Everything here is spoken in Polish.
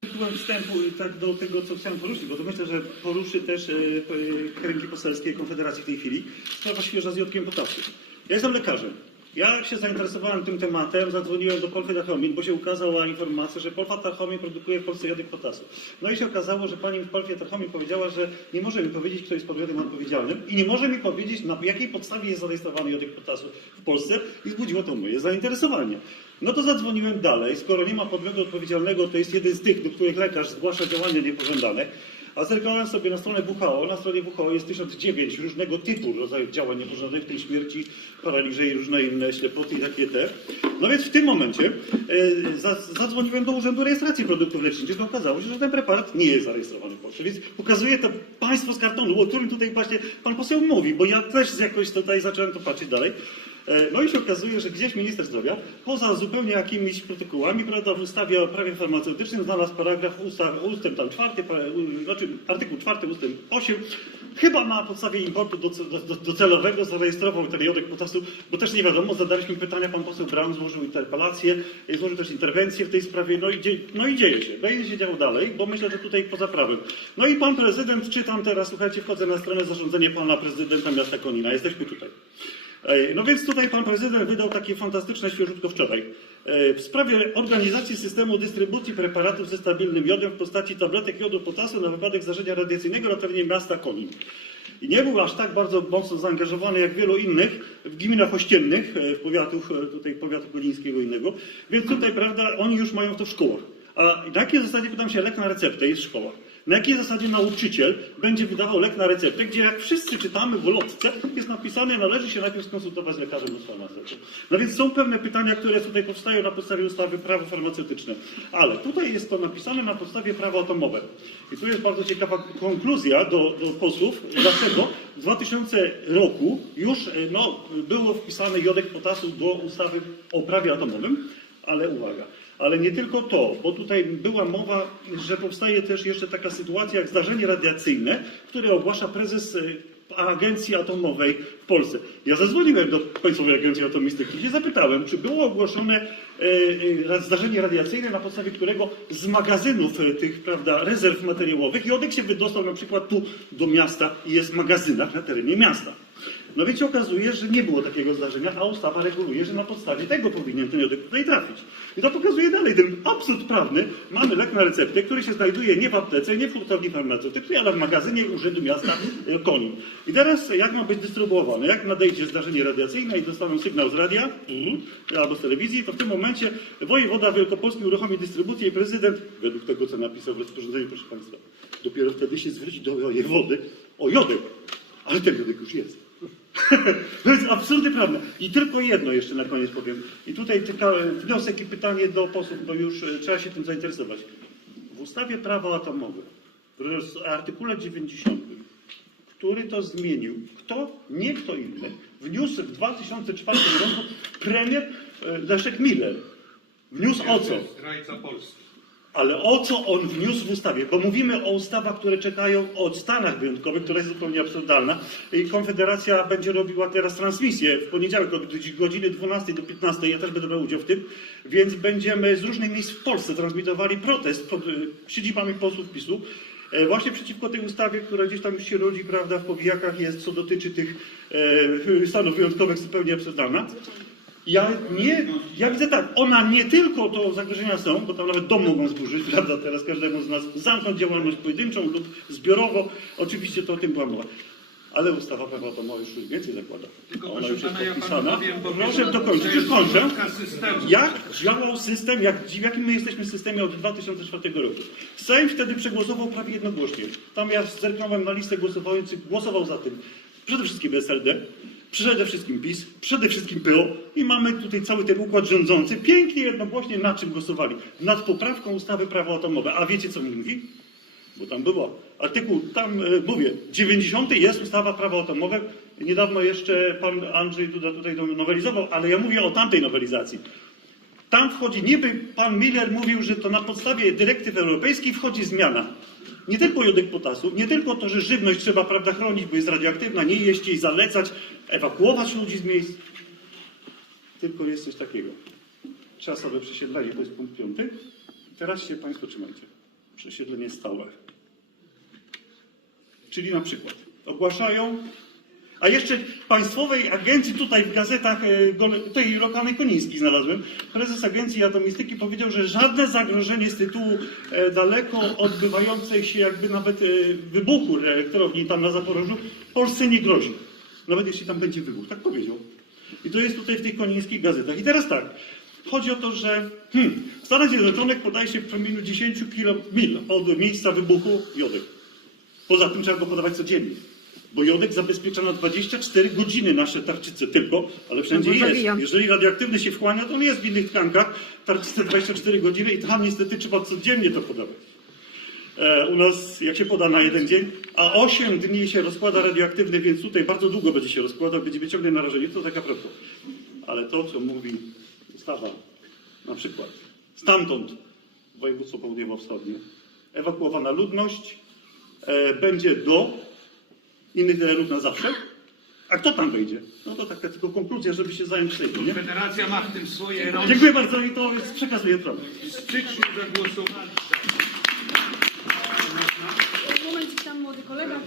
tytułem wstępu tak do tego, co chciałem poruszyć, bo to myślę, że poruszy też e, e, kręgi poselskiej Konfederacji w tej chwili. Sprawa świeża z Jotkiem Potasem. Ja jestem lekarzem. Ja się zainteresowałem tym tematem, zadzwoniłem do Polfy Tarchomin, bo się ukazała informacja, że Polfa Tarchomin produkuje w Polsce jodek potasu. No i się okazało, że pani w Polfie Tarchomin powiedziała, że nie może mi powiedzieć, kto jest podmiotem odpowiedzialnym i nie może mi powiedzieć, na jakiej podstawie jest zarejestrowany jodek potasu w Polsce i wzbudziło to moje zainteresowanie. No to zadzwoniłem dalej. Skoro nie ma podmiotu odpowiedzialnego, to jest jeden z tych, do których lekarz zgłasza działania niepożądane. A zerknąłem sobie na stronę WHO. Na stronie WHO jest 1009 różnego typu rodzajów działań niepożądanych, tym śmierci, paraliże i różne inne ślepoty i te. No więc w tym momencie e, za- zadzwoniłem do Urzędu Rejestracji Produktów Leczniczych. Okazało się, że ten preparat nie jest zarejestrowany w Polsce. Więc pokazuje to państwo z kartonu, o którym tutaj właśnie pan poseł mówi, bo ja też jakoś tutaj zacząłem to patrzeć dalej. E, No i się okazuje, że gdzieś minister zdrowia, poza zupełnie jakimiś protokołami, prawda, w ustawie o prawie farmaceutycznym znalazł paragraf ustaw, ustęp tam czwarty, u- znaczy artykuł czwarty, ustęp 8, chyba na podstawie importu doce- do- do- docelowego zarejestrował ten jodek potasu, bo też nie wiadomo, zadaliśmy pytania, pan poseł Braun złożył interpelację, e, złożył też interwencję w tej sprawie, no i, dzie, no i dzieje się, będzie się działo dalej, bo myślę, że tutaj poza prawem. No i pan prezydent, czytam teraz, słuchajcie, wchodzę na stronę zarządzenie pana prezydenta miasta Konina, jesteśmy tutaj. No więc tutaj pan prezydent wydał takie fantastyczne świeżutko wczoraj. W sprawie organizacji systemu dystrybucji preparatów ze stabilnym jodem w postaci tabletek jodu potasu na wypadek zdarzenia radiacyjnego na terenie miasta Konin. I nie był aż tak bardzo mocno zaangażowany jak wielu innych w gminach ościennych, e, w powiatów, e, tutaj powiatu kolińskiego innego, więc tutaj, prawda, oni już mają to w szkołach. A na jakiej zasadzie, pytam się, lek na receptę jest szkoła? Na jakiej zasadzie nauczyciel będzie wydawał lek na receptę, gdzie jak wszyscy czytamy w ulotce, jest napisane, należy się najpierw skonsultować z lekarzem lub farmaceutą. No więc są pewne pytania, które tutaj powstają na podstawie ustawy prawo farmaceutyczne. Ale tutaj jest to napisane na podstawie prawa atomowe. I tu jest bardzo ciekawa konkluzja do, do posłów. Dlaczego w 2000 roku już e, no, było wpisane jodek potasu do ustawy o prawie atomowym, ale uwaga, ale nie tylko to, bo tutaj była mowa, że powstaje też jeszcze taka sytuacja jak zdarzenie radiacyjne, które ogłasza prezes y, Agencji Atomowej w Polsce. Ja zadzwoniłem do Państwowej Agencji Atomistyki i zapytałem, czy było ogłoszone e, e, zdarzenie radiacyjne, na podstawie którego z magazynów e, tych prawda, rezerw materiałowych jodek się wydostał na przykład tu do miasta i jest w magazynach na terenie miasta. No więc się okazuje, że nie było takiego zdarzenia, a ustawa reguluje, że na podstawie tego powinien ten jodek tutaj trafić. I to pokazuje dalej ten absurd prawny. Mamy lek na receptę, który się znajduje nie w aptece, nie w hurtowni farmaceutycznej, ale w magazynie Urzędu Miasta e, Konin. I teraz jak ma być dystrybuowany? Jak nadejdzie zdarzenie radiacyjne i dostaną sygnał z radia mhm, albo z telewizji, to w tym momencie wojewoda wielkopolski uruchomi dystrybucję i prezydent, według tego co napisał w rozporządzeniu, proszę Państwa, dopiero wtedy się zwróci do wojewody o jodek. Ale ten jodek już jest. To jest absurdy prawne. I tylko jedno jeszcze na koniec powiem. I tutaj tylko wniosek i pytanie do posłów, bo już e, trzeba się tym zainteresować. W ustawie prawo atomowe, w artykule 90, który to zmienił, kto, nie kto inny, wniósł w 2004 roku premier e, Leszek Miller. Wniósł o co? Zdrajca Polski. Ale o co on wniósł w ustawie? Bo mówimy o ustawach, które czekają o stanach wyjątkowych, która jest zupełnie absurdalna. I Konfederacja będzie robiła teraz transmisję w poniedziałek od godziny 12 do 15. Ja też będę brał udział w tym. Więc będziemy z różnych miejsc w Polsce transmitowali protest pod y, siedzibami posłów PiSu. e, Właśnie przeciwko tej ustawie, która gdzieś tam już się rodzi, prawda, w powijakach jest, co dotyczy tych e, stanów wyjątkowych, zupełnie absurdalna. Ja nie, ja widzę tak, ona nie tylko to zagrożenia są, bo tam nawet dom mogą zburzyć, prawda, teraz każdemu z nas zamknąć działalność pojedynczą lub zbiorowo, oczywiście to o tym była mowa. Ale ustawa prawa atomowa już więcej zakłada. Tylko Ona już jest pana, ja podpisana. powiem, bo Proszę dokończyć, już kończę. Jak działał system, jak, w jakim my jesteśmy systemie od 2004 roku? Sejm wtedy przegłosował prawie jednogłośnie. Tam ja zerknąłem na listę głosujących, głosował za tym przede wszystkim SLD, przede wszystkim PiS, przede wszystkim PO i mamy tutaj cały ten układ rządzący. Pięknie jednogłośnie na czym głosowali? Nad poprawką ustawy prawo atomowe. A wiecie co mi mówi? Bo tam było. Artykuł, tam e, mówię, 90 jest ustawa prawo atomowe. Niedawno jeszcze pan Andrzej Duda tutaj nowelizował, ale ja mówię o tamtej nowelizacji. Tam wchodzi, niby pan Miller mówił, że to na podstawie dyrektyw europejskich wchodzi zmiana. Nie tylko jodek potasu, nie tylko to, że żywność trzeba prawda, chronić, bo jest radioaktywna, nie jeść jej, zalecać, ewakuować ludzi z miejsc. Tylko jest coś takiego. Czasowe przesiedlenie, to jest punkt piąty. Teraz się Państwo trzymajcie. przesiedlenie stałe. Czyli na przykład ogłaszają, a jeszcze państwowej agencji tutaj w gazetach, e, tej lokalnej Koniński znalazłem, prezes agencji atomistyki powiedział, że żadne zagrożenie z tytułu e, daleko odbywającej się jakby nawet e, wybuchu elektrowni tam na Zaporożu Polsce nie grozi. Nawet jeśli tam będzie wybuch, tak powiedział. I to jest tutaj w tych konińskich gazetach. I teraz tak, chodzi o to, że hmm, w Stanach Zjednoczonych podaje się w promieniu 10 km mil od miejsca wybuchu jodek. Poza tym trzeba go podawać codziennie. Bo jodek zabezpiecza na 24 godziny nasze tarczyce tylko, ale wszędzie No jest. Jeżeli radioaktywny się wchłania, to on jest w innych tkankach, tarczyce 24 godziny i tam niestety trzeba codziennie to podawać. E, u nas, jak się poda na jeden dzień, a 8 dni się rozkłada radioaktywny, więc tutaj bardzo długo będzie się rozkładał, będzie ciągle narażenie, to taka prawda. Ale to, co mówi ustawa, na przykład stamtąd, województwo południowo-wschodnie, ewakuowana ludność e, będzie do innych terenów na zawsze. A kto tam wejdzie? No to taka tylko konkluzja, żeby się zająć tym, nie? Federacja ma w tym swoje rączki. Dziękuję bardzo i to jest, przekazuję prawdę. W styczniu zagłosowali. Momencik tam młody kolega.